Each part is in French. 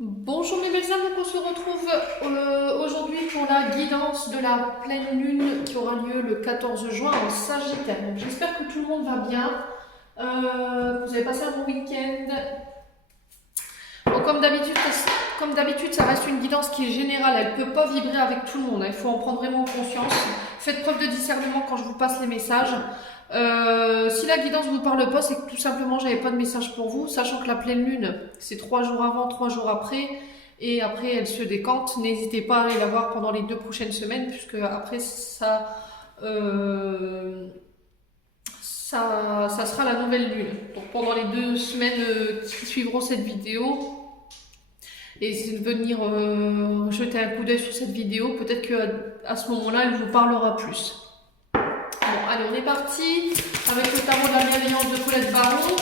Bonjour mes belles âmes, donc on se retrouve aujourd'hui pour la guidance de la pleine lune qui aura lieu le 14 juin en Sagittaire. Donc j'espère que tout le monde va bien, vous avez passé un bon week-end. Bon, comme d'habitude, ça reste une guidance qui est générale, elle ne peut pas vibrer avec tout le monde, il faut en prendre vraiment conscience. Faites preuve de discernement quand je vous passe les messages. Si la guidance ne vous parle pas, c'est que tout simplement j'avais pas de message pour vous, sachant que la pleine lune c'est 3 jours avant, 3 jours après, et après elle se décante. N'hésitez pas à aller la voir pendant les 2 prochaines semaines, puisque après ça sera la nouvelle lune. Donc pendant les 2 semaines qui suivront cette vidéo, et venir jeter un coup d'œil sur cette vidéo, peut-être qu'à ce moment-là elle vous parlera plus. Bon, allez, on est parti avec le tarot de la bienveillance de Colette Baron.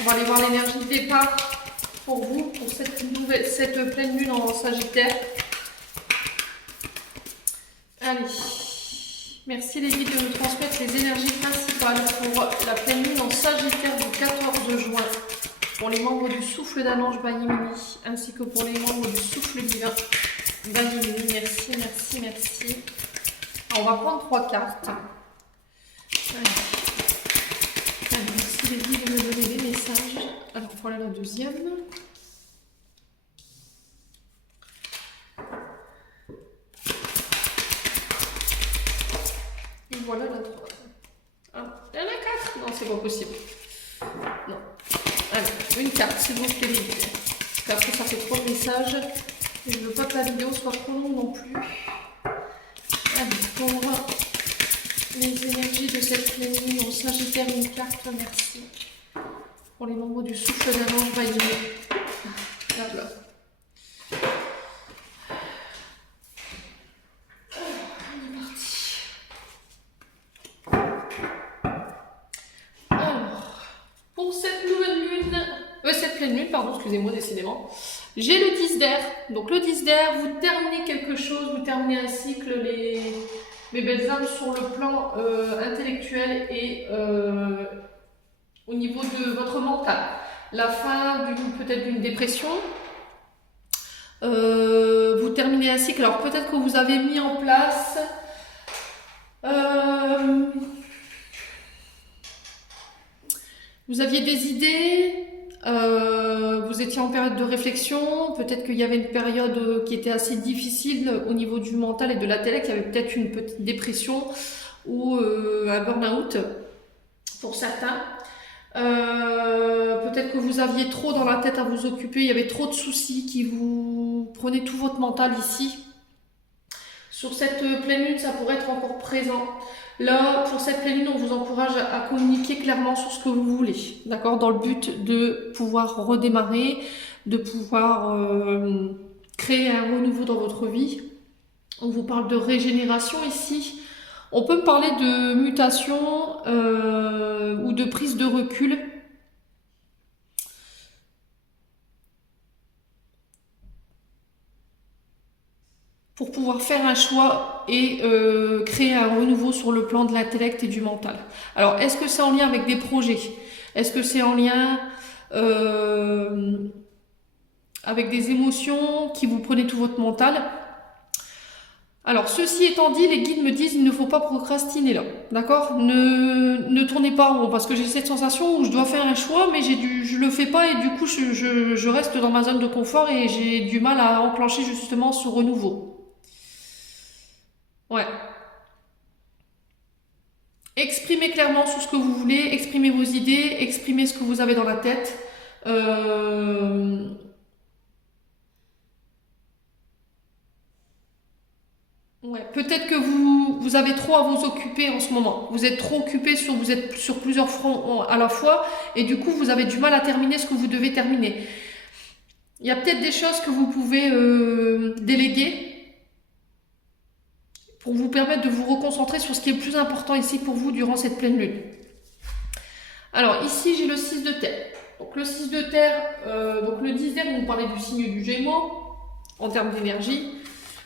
On va aller voir l'énergie de départ pour vous, pour cette pleine lune en Sagittaire. Allez, merci les guides de nous transmettre les énergies principales pour la pleine lune en Sagittaire du 14 juin. Pour les membres du souffle d'un ange Bayimini, ainsi que pour les membres du souffle divin Bayimini. Merci, merci, merci. Alors, on va prendre 3 cartes. Allez, merci les guides de me donner des messages. Alors, voilà la deuxième. Et voilà la troisième. Ah, il y en a 4. Non, c'est pas possible. Non. Allez, une carte, s'il vous plaît, les guides. Parce qu'après, ça fait trop de messages. Et je veux pas que la vidéo soit trop longue non plus. Allez, pour les énergies de cette pleine lune en Sagittaire, une carte, merci. Pour les membres du souffle d'un ange Bayimini. Voilà. Cette pleine lune, pardon, excusez-moi, décidément. J'ai le 10 d'air. Donc le 10 d'air, vous terminez quelque chose, vous terminez un cycle, mes belles âmes, sur le plan intellectuel et au niveau de votre mental. La fin peut-être d'une dépression. Vous terminez un cycle. Alors peut-être que vous avez mis en place vous aviez des idées. Vous étiez en période de réflexion, peut-être qu'il y avait une période qui était assez difficile au niveau du mental et de l'intellect, il y avait peut-être une petite dépression ou un burn-out pour certains. Peut-être que vous aviez trop dans la tête à vous occuper, il y avait trop de soucis qui vous prenaient tout votre mental ici. Sur cette pleine lune, ça pourrait être encore présent. Là, pour cette pleine lune, on vous encourage à communiquer clairement sur ce que vous voulez, d'accord, dans le but de pouvoir redémarrer, de pouvoir créer un renouveau dans votre vie. On vous parle de régénération ici. On peut parler de mutation ou de prise de recul. Pour pouvoir faire un choix et créer un renouveau sur le plan de l'intellect et du mental. Alors, est-ce que c'est en lien avec des projets? Est-ce que c'est en lien avec des émotions qui vous prenez tout votre mental? Alors, ceci étant dit, les guides me disent qu'il ne faut pas procrastiner là, d'accord? Ne tournez pas en rond, parce que j'ai cette sensation où je dois faire un choix, mais je le fais pas et du coup, je reste dans ma zone de confort et j'ai du mal à enclencher justement ce renouveau. Ouais. Exprimez clairement sur ce que vous voulez, exprimez vos idées, exprimez ce que vous avez dans la tête. Ouais. Peut-être que vous avez trop à vous occuper en ce moment. Vous êtes trop occupé vous êtes sur plusieurs fronts à la fois et du coup vous avez du mal à terminer ce que vous devez terminer. Il y a peut-être des choses que vous pouvez déléguer pour vous permettre de vous reconcentrer sur ce qui est le plus important ici pour vous durant cette pleine lune. Alors ici j'ai le 6 de terre. Donc le 6 de terre, donc le 10 d'air, vous parlez du signe du Gémeaux en termes d'énergie.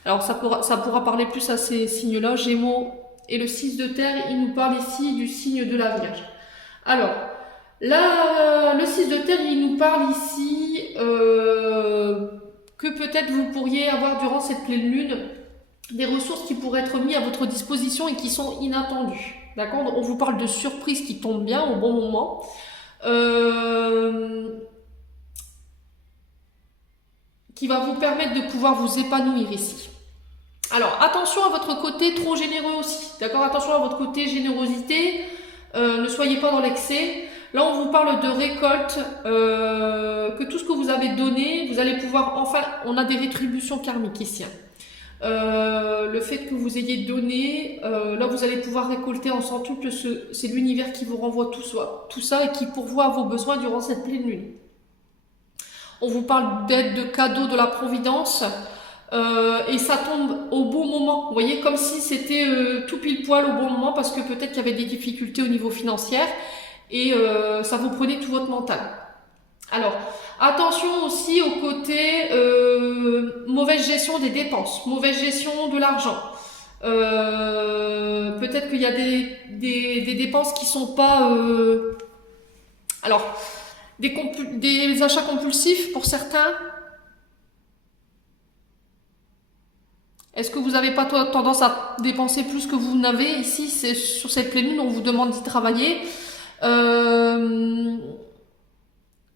Alors ça pourra parler plus à ces signes-là, Gémeaux, et le 6 de terre, il nous parle ici du signe de la Vierge. Alors, là, le 6 de terre, il nous parle ici peut-être vous pourriez avoir durant cette pleine lune des ressources qui pourraient être mises à votre disposition et qui sont inattendues. D'accord? On vous parle de surprises qui tombent bien au bon moment. Qui va vous permettre de pouvoir vous épanouir ici. Alors, attention à votre côté trop généreux aussi. D'accord? Attention à votre côté générosité. Ne soyez pas dans l'excès. Là, on vous parle de récolte, que tout ce que vous avez donné, vous allez pouvoir, enfin, on a des rétributions karmiques ici. Le fait que vous ayez donné, là, vous allez pouvoir récolter en centuple, c'est l'univers qui vous renvoie tout ça et qui pourvoit à vos besoins durant cette pleine lune. On vous parle d'aide, de cadeaux, de la providence, et ça tombe au bon moment. Vous voyez, comme si c'était tout pile poil au bon moment, parce que peut-être qu'il y avait des difficultés au niveau financier, et ça vous prenait tout votre mental. Alors, attention aussi au côté mauvaise gestion des dépenses, mauvaise gestion de l'argent. Peut-être qu'il y a des dépenses qui sont pas... alors, des achats compulsifs pour certains. Est-ce que vous n'avez pas tendance à dépenser plus que vous n'avez ici? C'est sur cette pleine lune, on vous demande d'y travailler.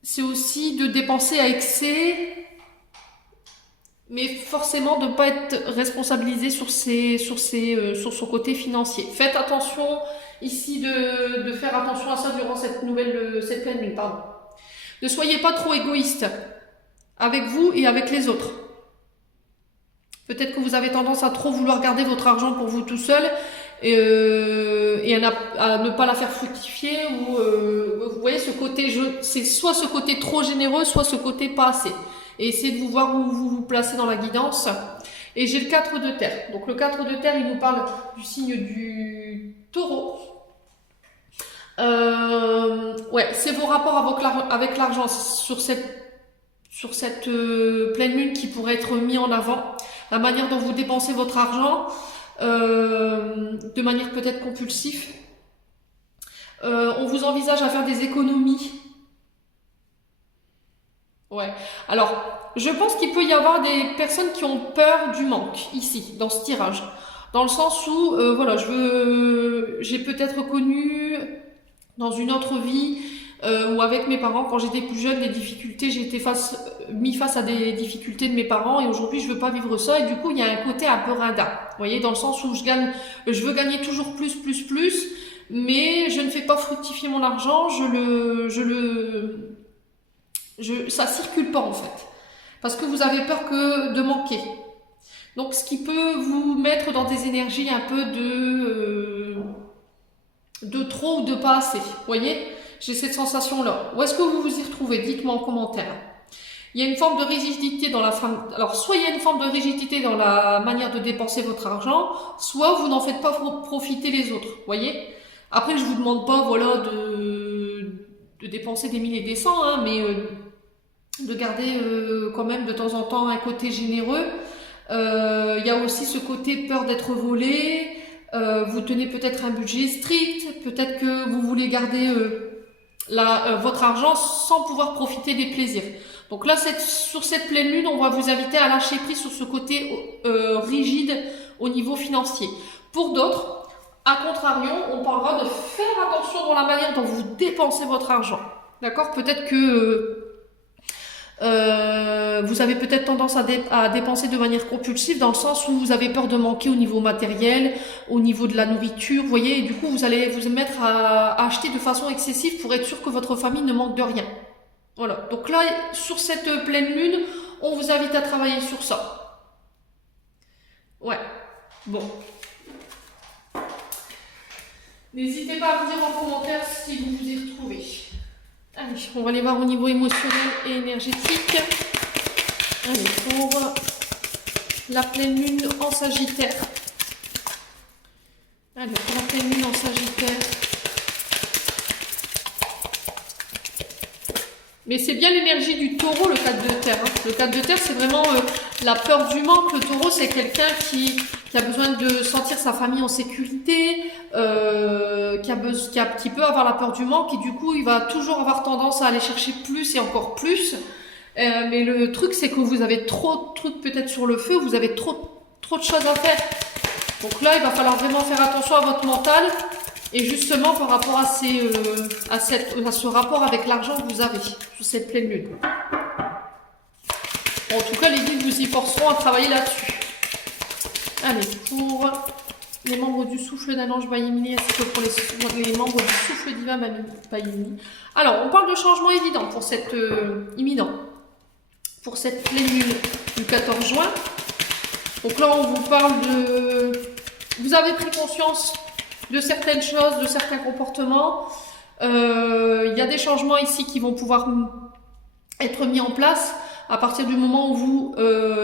C'est aussi de dépenser à excès, mais forcément de ne pas être responsabilisé sur son côté financier. Faites attention ici de faire attention à ça durant cette pleine lune, pardon. Ne soyez pas trop égoïste avec vous et avec les autres. Peut-être que vous avez tendance à trop vouloir garder votre argent pour vous tout seul et à ne pas la faire fructifier. Ou vous voyez ce côté, c'est soit ce côté trop généreux, soit ce côté pas assez. Et essayez de vous voir où vous vous placez dans la guidance. Et j'ai le 4 de terre. Donc le 4 de terre, il nous parle du signe du taureau. Ouais, c'est vos rapports avec l'argent sur cette pleine lune qui pourrait être mis en avant. La manière dont vous dépensez votre argent de manière peut-être compulsive. On vous envisage à faire des économies. Ouais. Alors, je pense qu'il peut y avoir des personnes qui ont peur du manque ici, dans ce tirage. Dans le sens où, voilà, j'ai peut-être connu dans une autre vie ou avec mes parents, quand j'étais plus jeune, des difficultés, j'ai été mis face à des difficultés de mes parents et aujourd'hui je veux pas vivre ça et du coup il y a un côté un peu radin, vous voyez, dans le sens où je veux gagner toujours plus, mais je ne fais pas fructifier mon argent, ça circule pas en fait, parce que vous avez peur de manquer. Donc ce qui peut vous mettre dans des énergies un peu de trop ou de pas assez, vous voyez. J'ai cette sensation-là. Où est-ce que vous vous y retrouvez? Dites-moi en commentaire. Il y a une forme de rigidité dans la femme. Alors, soit il y a une forme de rigidité dans la manière de dépenser votre argent, soit vous n'en faites pas profiter les autres. Voyez? Après, je vous demande pas, voilà, de dépenser des 1000 et des 100, hein, mais de garder quand même de temps en temps un côté généreux. Il y a aussi ce côté peur d'être volé. Vous tenez peut-être un budget strict. Peut-être que vous voulez garder votre argent sans pouvoir profiter des plaisirs. Donc là, sur cette pleine lune, on va vous inviter à lâcher prise sur ce côté rigide au niveau financier. Pour d'autres, à contrario, on parlera de faire attention dans la manière dont vous dépensez votre argent. D'accord? Peut-être que vous avez peut-être tendance à dépenser de manière compulsive dans le sens où vous avez peur de manquer au niveau matériel, au niveau de la nourriture, vous voyez, et du coup vous allez vous mettre à acheter de façon excessive pour être sûr que votre famille ne manque de rien. Voilà, donc là, sur cette pleine lune, on vous invite à travailler sur ça. Ouais, bon. N'hésitez pas à me dire en commentaire si vous vous y retrouvez. Allez, on va aller voir au niveau émotionnel et énergétique. Allez, pour la pleine lune en Sagittaire. Allez, pour la pleine lune en Sagittaire. Mais c'est bien l'énergie du taureau, le 4 de terre. Hein. Le 4 de terre, c'est vraiment la peur du manque. Le taureau, c'est quelqu'un qui a besoin de sentir sa famille en sécurité, qui peut avoir la peur du manque et du coup, il va toujours avoir tendance à aller chercher plus et encore plus. Mais le truc, c'est que vous avez trop de trucs peut-être sur le feu, vous avez trop de choses à faire. Donc là, il va falloir vraiment faire attention à votre mental. Et justement, par rapport à ce rapport avec l'argent que vous avez sur cette pleine lune. Bon, en tout cas, les guides vous y forceront à travailler là-dessus. Allez, pour les membres du souffle d'un ange Bayimini, ainsi que pour les membres du souffle divin Bayimini. Alors, on parle de changement évident pour cette imminent. Pour cette pleine lune du 14 juin. Donc là, on vous parle de... Vous avez pris conscience de certaines choses, de certains comportements. Il y a des changements ici qui vont pouvoir être mis en place à partir du moment où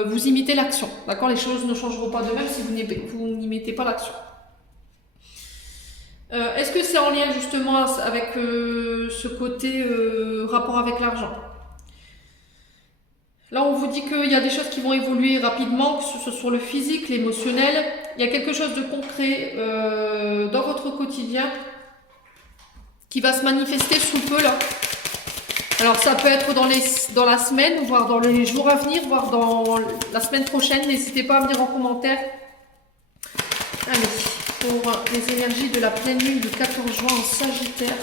vous imitez l'action. D'accord? Les choses ne changeront pas de même si vous n'imitez pas l'action. Est-ce que c'est en lien justement avec ce côté rapport avec l'argent? Là, on vous dit qu'il y a des choses qui vont évoluer rapidement, que ce soit sur le physique, l'émotionnel. Il y a quelque chose de concret dans votre quotidien qui va se manifester sous peu là. Alors, ça peut être dans la semaine, voire dans les jours à venir, voire dans la semaine prochaine. N'hésitez pas à me dire en commentaire. Allez, pour les énergies de la pleine lune du 14 juin en Sagittaire.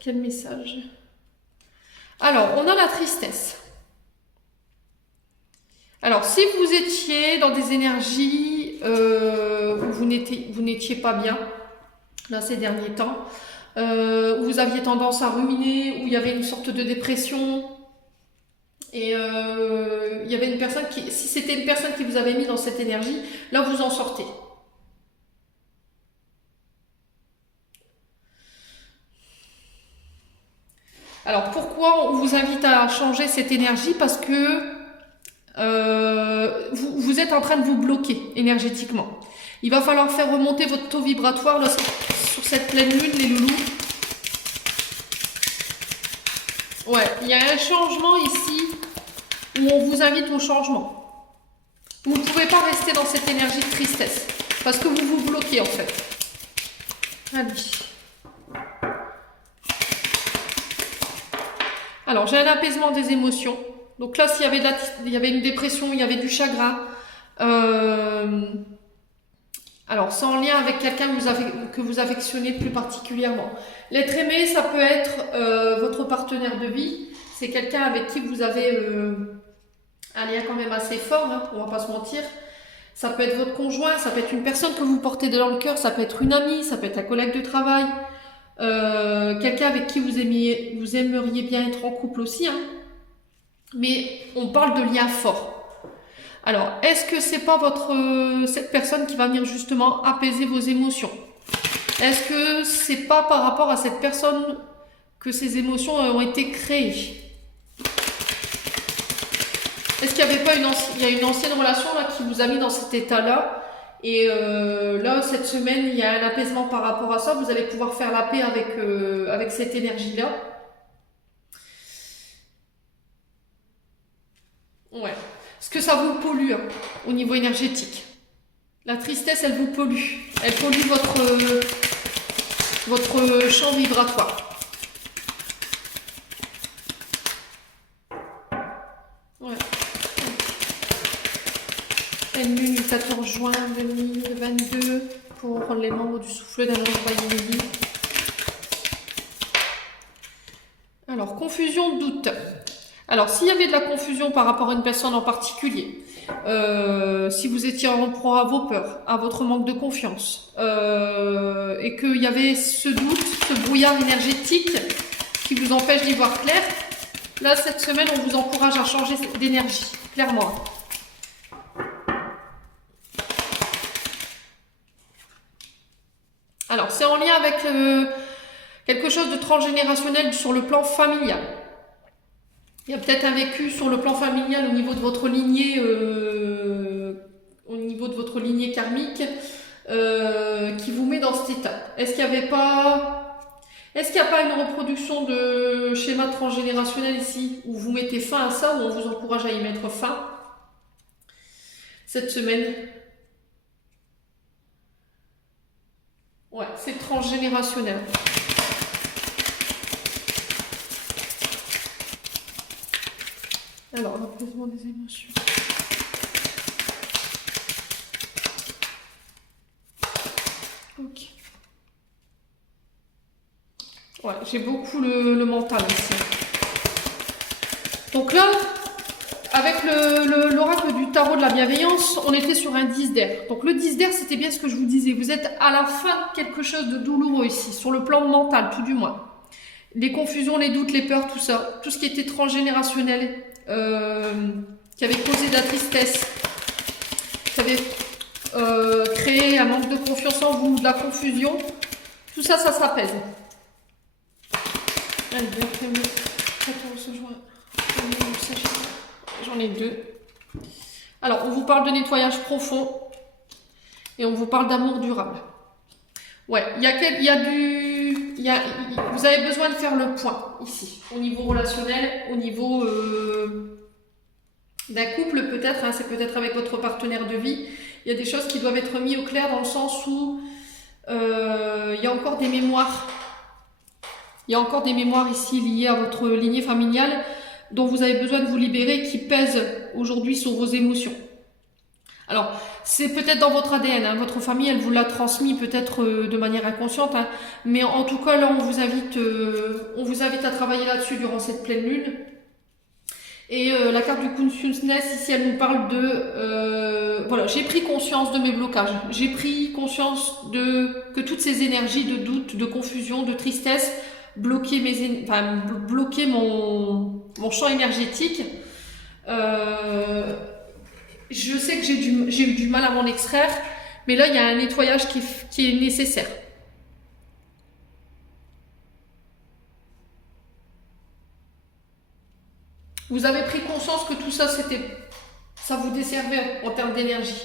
Quel message? Alors, on a la tristesse. Alors, si vous étiez dans des énergies où vous n'étiez pas bien, là, ces derniers temps, où vous aviez tendance à ruminer, où il y avait une sorte de dépression, et il y avait une personne si c'était une personne qui vous avait mis dans cette énergie, là, vous en sortez. Alors, pourquoi on vous invite à changer cette énergie? Parce que vous êtes en train de vous bloquer énergétiquement. Il va falloir faire remonter votre taux vibratoire là, sur cette pleine lune, les loulous. Ouais, il y a un changement ici où on vous invite au changement. Vous ne pouvez pas rester dans cette énergie de tristesse parce que vous vous bloquez en fait. Allez. Alors, j'ai un apaisement des émotions. Donc là, s'il y avait il y avait une dépression, il y avait du chagrin. Alors, c'est en lien avec quelqu'un que vous affectionnez plus particulièrement. L'être aimé, ça peut être votre partenaire de vie. C'est quelqu'un avec qui vous avez un lien quand même assez fort, hein, on va pas se mentir. Ça peut être votre conjoint, ça peut être une personne que vous portez dans le cœur, ça peut être une amie, ça peut être un collègue de travail. Quelqu'un avec qui vous aimeriez bien être en couple aussi, hein. Mais on parle de liens forts. Alors, est-ce que c'est pas cette personne qui va venir justement apaiser vos émotions? Est-ce que c'est pas par rapport à cette personne que ces émotions ont été créées? Est-ce qu'il n'y avait pas une ancienne relation là qui vous a mis dans cet état-là? Et là, cette semaine, il y a un apaisement par rapport à ça. Vous allez pouvoir faire la paix avec cette énergie-là. Ouais. Parce que ça vous pollue hein, au niveau énergétique. La tristesse, elle vous pollue. Elle pollue votre champ vibratoire. Ouais. Pleine lune du 14 juin 2022 pour les membres du souffle d'un ange Bayimini. Alors, confusion, doute. Alors, s'il y avait de la confusion par rapport à une personne en particulier, si vous étiez en proie à vos peurs, à votre manque de confiance, et qu'il y avait ce doute, ce brouillard énergétique qui vous empêche d'y voir clair, là, cette semaine, on vous encourage à changer d'énergie, clairement. Alors, c'est en lien avec quelque chose de transgénérationnel sur le plan familial. Il y a peut-être un vécu sur le plan familial au niveau de votre lignée, karmique, qui vous met dans cet état. Est-ce qu'il n'y a pas une reproduction de schéma transgénérationnel ici, où vous mettez fin à ça, où on vous encourage à y mettre fin cette semaine? Ouais, c'est transgénérationnel. Alors, l'apaisement des émotions. Ok. Ouais, j'ai beaucoup le mental ici. Donc là, avec l'oracle du tarot de la bienveillance, on était sur un 10 d'air. Donc le 10 d'air, c'était bien ce que je vous disais. Vous êtes à la fin de quelque chose de douloureux ici, sur le plan mental, tout du moins. Les confusions, les doutes, les peurs, tout ça. Tout ce qui était transgénérationnel, qui avait causé de la tristesse, qui avait créé un manque de confiance en vous, de la confusion. Tout ça, ça s'apaise. Allez, bien après le 14 juin. J'en ai deux. Alors, on vous parle de nettoyage profond et on vous parle d'amour durable. Ouais, vous avez besoin de faire le point ici, au niveau relationnel, au niveau d'un couple peut-être, hein, c'est peut-être avec votre partenaire de vie. Il y a des choses qui doivent être mises au clair dans le sens où il y a encore des mémoires. Il y a encore des mémoires ici liées à votre lignée familiale dont vous avez besoin de vous libérer, qui pèsent aujourd'hui sur vos émotions. Alors, c'est peut-être dans votre ADN, hein, votre famille, elle vous l'a transmis peut-être de manière inconsciente, hein, mais en tout cas, là, on vous invite à travailler là-dessus durant cette pleine lune. Et la carte du Consciousness, ici, elle nous parle de... voilà, j'ai pris conscience de mes blocages. J'ai pris conscience que toutes ces énergies de doute, de confusion, de tristesse bloquaient, bloquaient mon champ énergétique. Je sais que j'ai eu du mal à m'en extraire, mais là, il y a un nettoyage qui est nécessaire. Vous avez pris conscience que tout ça, ça vous desservait en termes d'énergie.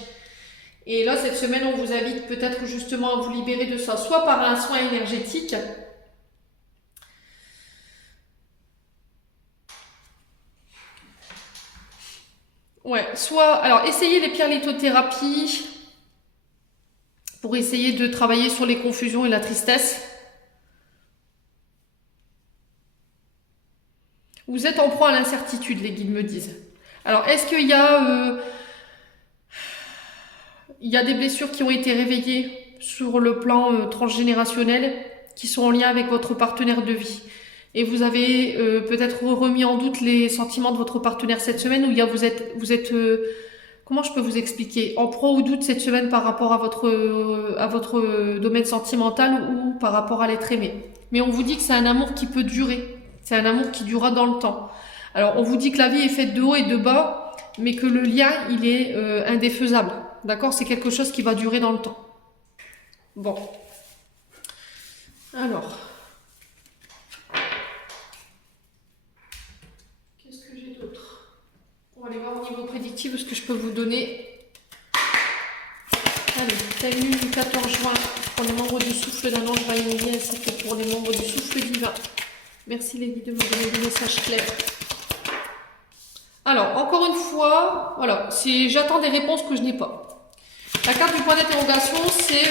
Et là, cette semaine, on vous invite peut-être justement à vous libérer de ça, soit par un soin énergétique, ouais, soit, alors essayez les pierres lithothérapies pour essayer de travailler sur les confusions et la tristesse. Vous êtes en proie à l'incertitude, les guides me disent. Alors, est-ce qu'il y a, des blessures qui ont été réveillées sur le plan transgénérationnel qui sont en lien avec votre partenaire de vie? Et vous avez peut-être remis en doute les sentiments de votre partenaire cette semaine, ou vous êtes comment je peux vous expliquer, en proie au doute cette semaine par rapport à votre domaine sentimental ou par rapport à l'être aimé. Mais on vous dit que c'est un amour qui peut durer, c'est un amour qui durera dans le temps. Alors on vous dit que la vie est faite de haut et de bas, mais que le lien il est indéfaisable, d'accord? C'est quelque chose qui va durer dans le temps. Bon, alors... On va aller voir au niveau prédictif ce que je peux vous donner. Allez, pleine lune du 14 juin pour les membres du souffle d'un ange va-et-vient ainsi que pour les membres du souffle divin. Merci les guides de me donner des messages clairs. Alors, encore une fois, voilà, j'attends des réponses que je n'ai pas. La carte du point d'interrogation, c'est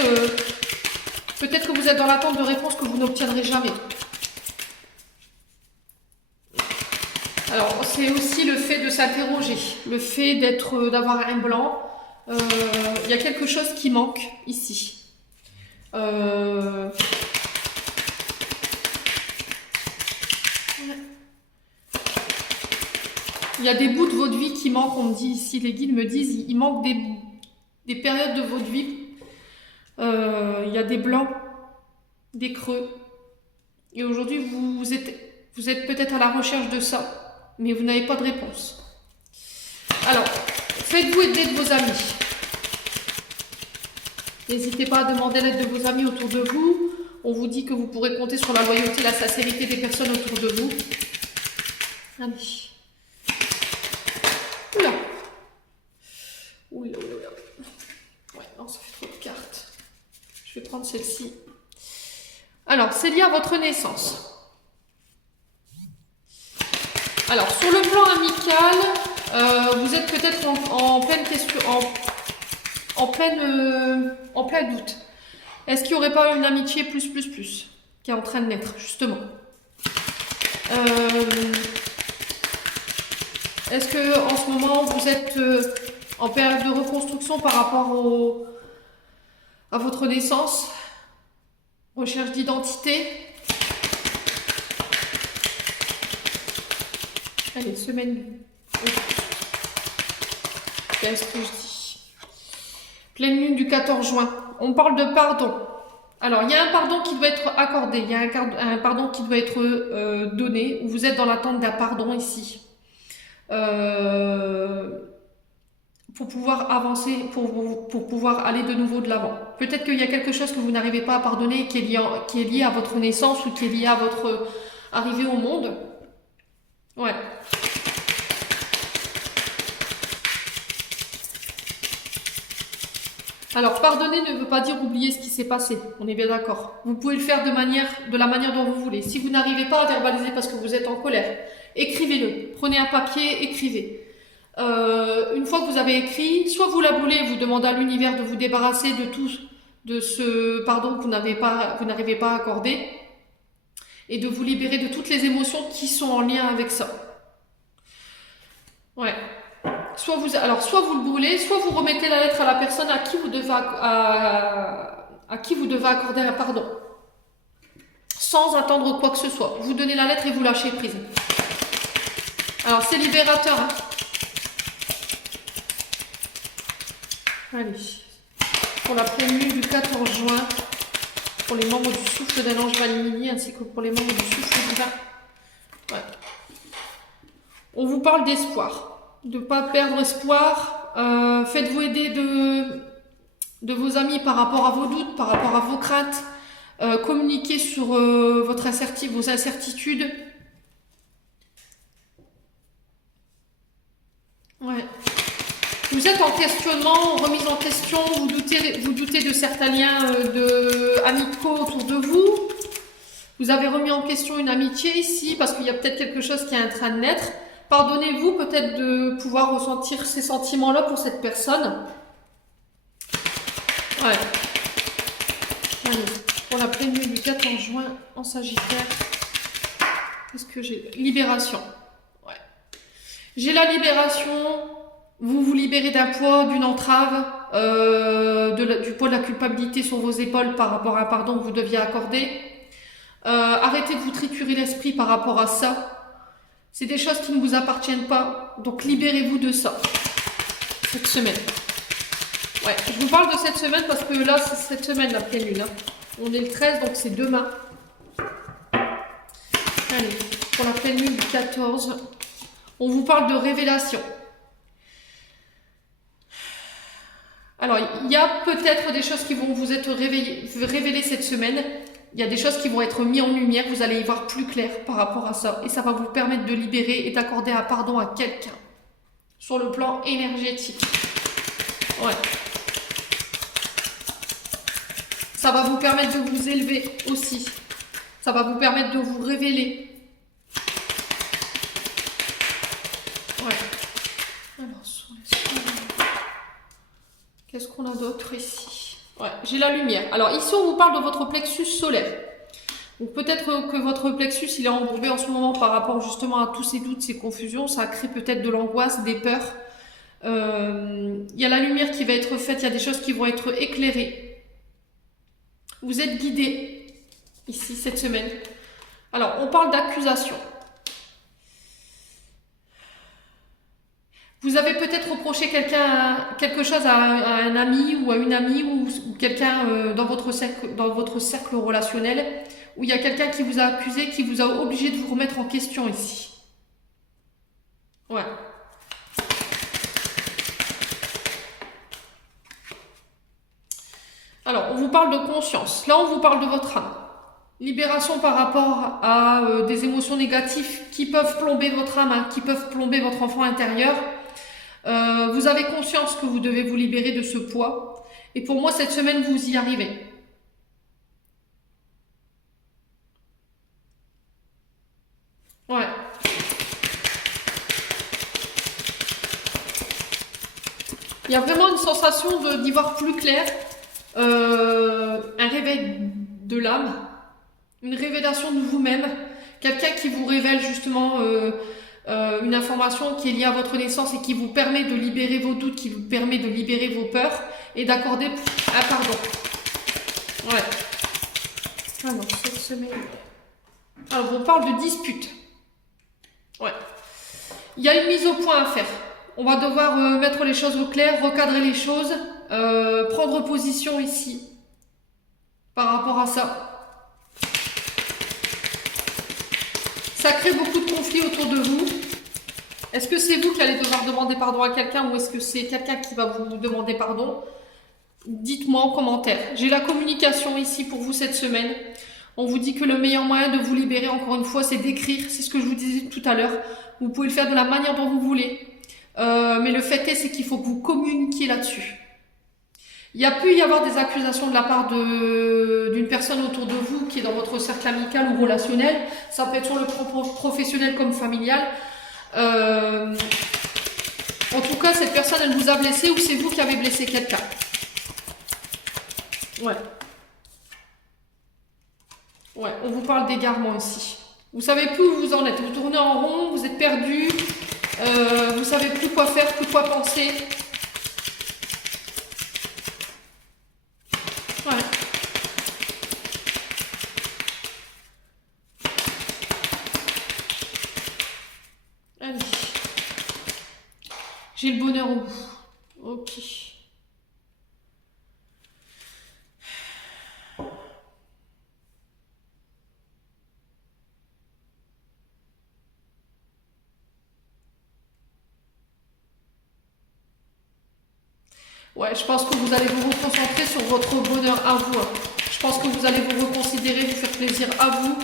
peut-être que vous êtes dans l'attente de réponses que vous n'obtiendrez jamais. Alors, c'est aussi le fait de s'interroger, le fait d'avoir un blanc. Il y a quelque chose qui manque ici. Il y a des bouts de votre vie qui manquent, on me dit ici, les guides me disent, il manque des périodes de votre vie. Il y a des blancs, des creux. Et aujourd'hui, vous êtes peut-être à la recherche de ça. Mais vous n'avez pas de réponse. Alors, faites-vous aider de vos amis. N'hésitez pas à demander l'aide de vos amis autour de vous. On vous dit que vous pourrez compter sur la loyauté et la sincérité des personnes autour de vous. Allez. Oula. Oula. Ouais, non, ça fait trop de cartes. Je vais prendre celle-ci. Alors, c'est lié à votre naissance. Alors, sur le plan amical, vous êtes peut-être en pleine question, en plein doute. Est-ce qu'il n'y aurait pas une amitié plus qui est en train de naître, justement? Est-ce que en ce moment vous êtes en période de reconstruction par rapport à votre naissance? Recherche d'identité. Allez, semaine. Qu'est-ce que je dis? Pleine lune du 14 juin. On parle de pardon. Alors, il y a un pardon qui doit être accordé. Il y a un pardon qui doit être donné. Vous êtes dans l'attente d'un pardon ici. Pour pouvoir avancer, pour pouvoir aller de nouveau de l'avant. Peut-être qu'il y a quelque chose que vous n'arrivez pas à pardonner qui est lié à votre naissance ou qui est lié à votre arrivée au monde. Ouais. Alors, pardonner ne veut pas dire oublier ce qui s'est passé. On est bien d'accord. Vous pouvez le faire de la manière dont vous voulez. Si vous n'arrivez pas à verbaliser parce que vous êtes en colère, écrivez-le. Prenez un papier, écrivez. Une fois que vous avez écrit, soit vous la brûlez, vous demandez à l'univers de vous débarrasser de ce pardon que vous n'arrivez pas à accorder, et de vous libérer de toutes les émotions qui sont en lien avec ça. Ouais. Soit vous le brûlez, soit vous remettez la lettre à la personne à qui vous devez accorder un pardon. Sans attendre quoi que ce soit. Vous donnez la lettre et vous lâchez prise. Alors c'est libérateur. Hein. Allez. Pour la pleine lune du 14 juin, pour les membres du souffle d'un ange Valimini, ainsi que pour les membres du souffle divin. Ouais. On vous parle d'espoir. De ne pas perdre espoir. Faites-vous aider de vos amis par rapport à vos doutes, par rapport à vos craintes. Communiquez sur vos incertitudes. Ouais. Vous êtes en questionnement, remise en question, vous doutez de certains liens amicaux autour de vous. Vous avez remis en question une amitié ici parce qu'il y a peut-être quelque chose qui est en train de naître. Pardonnez-vous peut-être de pouvoir ressentir ces sentiments-là pour cette personne. Ouais. Allez, pour la pleine lune du 14 juin en Sagittaire. Qu'est-ce que j'ai? Libération. Ouais. J'ai la libération. Vous vous libérez d'un poids, d'une entrave, du poids de la culpabilité sur vos épaules par rapport à un pardon que vous deviez accorder. Arrêtez de vous triturer l'esprit par rapport à ça. C'est des choses qui ne vous appartiennent pas. Donc libérez-vous de ça. Cette semaine. Ouais, je vous parle de cette semaine parce que là, c'est cette semaine la pleine lune. Hein. On est le 13, donc c'est demain. Allez, pour la pleine lune du 14, on vous parle de révélation. Alors, il y a peut-être des choses qui vont vous être révélées cette semaine. Il y a des choses qui vont être mises en lumière. Vous allez y voir plus clair par rapport à ça. Et ça va vous permettre de libérer et d'accorder un pardon à quelqu'un. Sur le plan énergétique. Ouais. Ça va vous permettre de vous élever aussi. Ça va vous permettre de vous révéler. Ouais. Alors, sur les soins... Qu'est-ce qu'on a d'autre ici? Ouais, j'ai la lumière. Alors ici, on vous parle de votre plexus solaire. Donc peut-être que votre plexus, il est embourbé en ce moment par rapport justement à tous ces doutes, ces confusions. Ça crée peut-être de l'angoisse, des peurs. Il y a la lumière qui va être faite, il y a des choses qui vont être éclairées. Vous êtes guidé ici, cette semaine. Alors, on parle d'accusation. Vous avez peut-être reproché quelque chose à un ami ou à une amie ou quelqu'un dans votre cercle relationnel où il y a quelqu'un qui vous a accusé, qui vous a obligé de vous remettre en question ici. Ouais. Alors, on vous parle de conscience. Là, on vous parle de votre âme. Libération par rapport à des émotions négatives qui peuvent plomber votre âme, hein, qui peuvent plomber votre enfant intérieur. Vous avez conscience que vous devez vous libérer de ce poids. Et pour moi, cette semaine, vous y arrivez. Ouais. Il y a vraiment une sensation d'y voir plus clair. Un réveil de l'âme. Une révélation de vous-même. Quelqu'un qui vous révèle justement une information qui est liée à votre naissance et qui vous permet de libérer vos doutes, qui vous permet de libérer vos peurs et d'accorder un pardon. Ouais. Alors, cette semaine... Alors, on parle de dispute. Ouais. Il y a une mise au point à faire. On va devoir mettre les choses au clair, recadrer les choses, prendre position ici par rapport à ça. Ça crée beaucoup de conflits autour de vous. Est-ce que c'est vous qui allez devoir demander pardon à quelqu'un ou est-ce que c'est quelqu'un qui va vous demander pardon? Dites-moi en commentaire. J'ai la communication ici pour vous cette semaine. On vous dit que le meilleur moyen de vous libérer, encore une fois, c'est d'écrire. C'est ce que je vous disais tout à l'heure. Vous pouvez le faire de la manière dont vous voulez. Mais le fait est, c'est qu'il faut que vous communiquiez là-dessus. Il y a pu y avoir des accusations de la part d'une personne autour de vous qui est dans votre cercle amical ou relationnel. Ça peut être sur le plan professionnel comme familial. En tout cas, cette personne, elle vous a blessé ou c'est vous qui avez blessé quelqu'un. Ouais. Ouais, on vous parle d'égarement ici. Vous savez plus où vous en êtes. Vous tournez en rond, vous êtes perdu. Vous savez plus quoi faire, plus quoi penser. Ouais. Allez. J'ai le bonheur au bout. Ok. Ouais, je pense que vous allez vous reconcentrer sur votre bonheur à vous. Je pense que vous allez vous reconsidérer, vous faire plaisir à vous.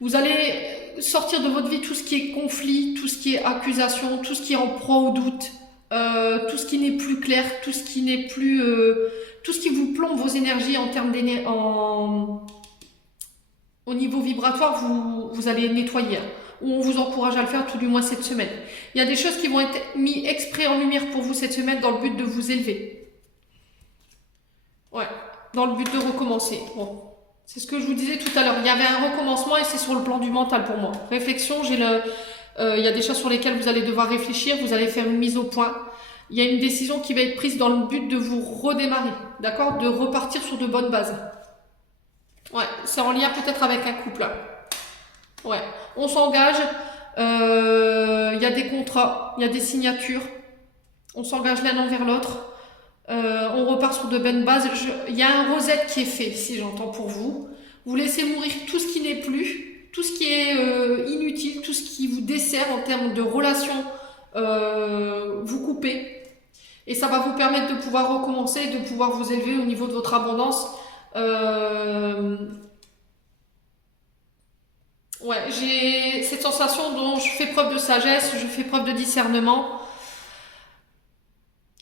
Vous allez sortir de votre vie tout ce qui est conflit, tout ce qui est accusation, tout ce qui est en proie au doute, tout ce qui n'est plus clair, tout ce qui n'est plus... tout ce qui vous plombe vos énergies en termes d'énergie, au niveau vibratoire, vous allez nettoyer. Ou on vous encourage à le faire tout du moins cette semaine. Il y a des choses qui vont être mises exprès en lumière pour vous cette semaine dans le but de vous élever. Ouais, dans le but de recommencer. Bon, c'est ce que je vous disais tout à l'heure. Il y avait un recommencement et c'est sur le plan du mental pour moi. Réflexion, il y a des choses sur lesquelles vous allez devoir réfléchir, vous allez faire une mise au point. Il y a une décision qui va être prise dans le but de vous redémarrer, d'accord? De repartir sur de bonnes bases. Ouais, c'est en lien peut-être avec un couple. Ouais, on s'engage, il y a des contrats, il y a des signatures, on s'engage l'un envers l'autre, on repart sur de bonnes bases. Il y a un reset qui est fait, si j'entends pour vous. Vous laissez mourir tout ce qui n'est plus, tout ce qui est inutile, tout ce qui vous dessert en termes de relations, vous coupez. Et ça va vous permettre de pouvoir recommencer, de pouvoir vous élever au niveau de votre abondance. Ouais, j'ai cette sensation dont je fais preuve de sagesse, je fais preuve de discernement.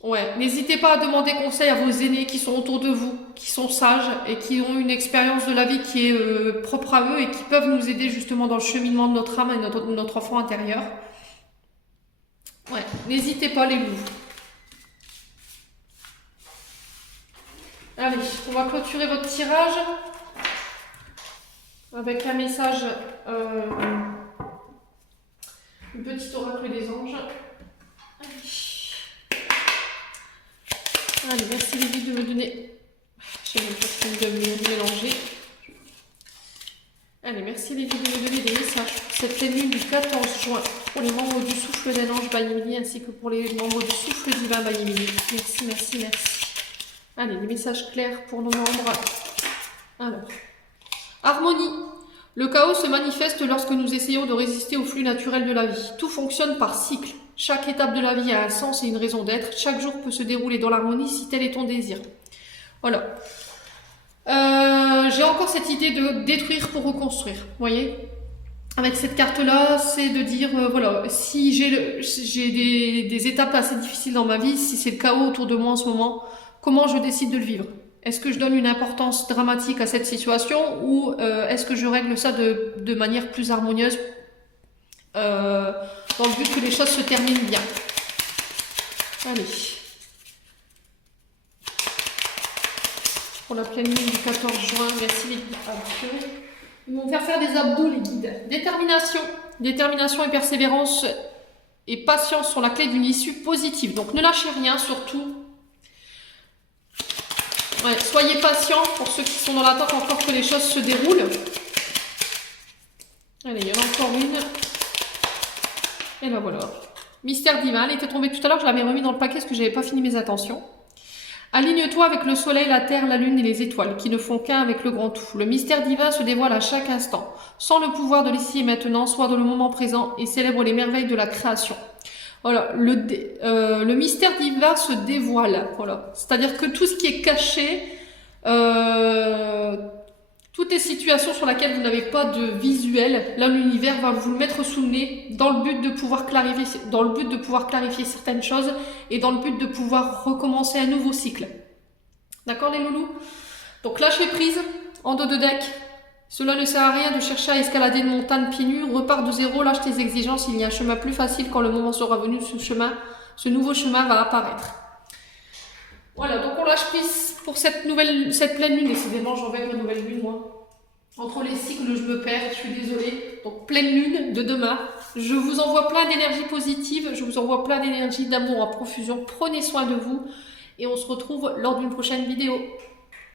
Ouais, n'hésitez pas à demander conseil à vos aînés qui sont autour de vous, qui sont sages et qui ont une expérience de la vie qui est propre à eux et qui peuvent nous aider justement dans le cheminement de notre âme et de notre enfant intérieur. Ouais, n'hésitez pas les loups. Allez, on va clôturer votre tirage avec un message, une petite oracle des anges. Allez, merci les vies de me donner. J'ai même pas fini de me mélanger. Allez, merci les vies de me donner des messages pour cette pleine lune du 14 juin pour les membres du souffle d'un ange Bayemini ainsi que pour les membres du souffle divin Bayemini. Merci, merci, merci. Allez, les messages clairs pour nos membres. Alors. Harmonie. Le chaos se manifeste lorsque nous essayons de résister au flux naturel de la vie. Tout fonctionne par cycle. Chaque étape de la vie a un sens et une raison d'être. Chaque jour peut se dérouler dans l'harmonie si tel est ton désir. Voilà. J'ai encore cette idée de détruire pour reconstruire. Vous voyez ? Avec cette carte-là, c'est de dire, voilà, si j'ai des étapes assez difficiles dans ma vie, si c'est le chaos autour de moi en ce moment, comment je décide de le vivre ? Est-ce que je donne une importance dramatique à cette situation ou est-ce que je règle ça de manière plus harmonieuse dans le but que les choses se terminent bien. Allez. Pour la pleine lune du 14 juin, merci les guides. Ils vont faire des abdos, les guides. Détermination. Détermination et persévérance et patience sont la clé d'une issue positive. Donc, ne lâchez rien, surtout. Ouais, soyez patients pour ceux qui sont dans l'attente encore que les choses se déroulent. Allez, il y en a encore une. Et là, voilà. Mystère divin. Elle était tombée tout à l'heure, je l'avais remis dans le paquet parce que je n'avais pas fini mes attentions. Aligne-toi avec le soleil, la terre, la lune et les étoiles, qui ne font qu'un avec le grand tout. Le mystère divin se dévoile à chaque instant. Sans le pouvoir de l'ici et maintenant, sois dans le moment présent et célèbre les merveilles de la création. Voilà, le mystère divin se dévoile. Voilà. C'est-à-dire que tout ce qui est caché, toutes les situations sur lesquelles vous n'avez pas de visuel, là l'univers va vous le mettre sous le nez dans le but de pouvoir clarifier certaines choses et dans le but de pouvoir recommencer un nouveau cycle. D'accord les loulous? Donc lâchez prise, en dos de deck. Cela ne sert à rien de chercher à escalader une montagne pieds nus, repars de zéro, lâche tes exigences, il y a un chemin plus facile quand le moment sera venu, ce nouveau chemin va apparaître. Voilà, donc on lâche prise pour cette pleine lune. Décidément, j'en vais avec ma nouvelle lune, moi. Entre les cycles, je me perds, je suis désolée. Donc, pleine lune de demain. Je vous envoie plein d'énergie positive, je vous envoie plein d'énergie, d'amour en profusion. Prenez soin de vous et on se retrouve lors d'une prochaine vidéo.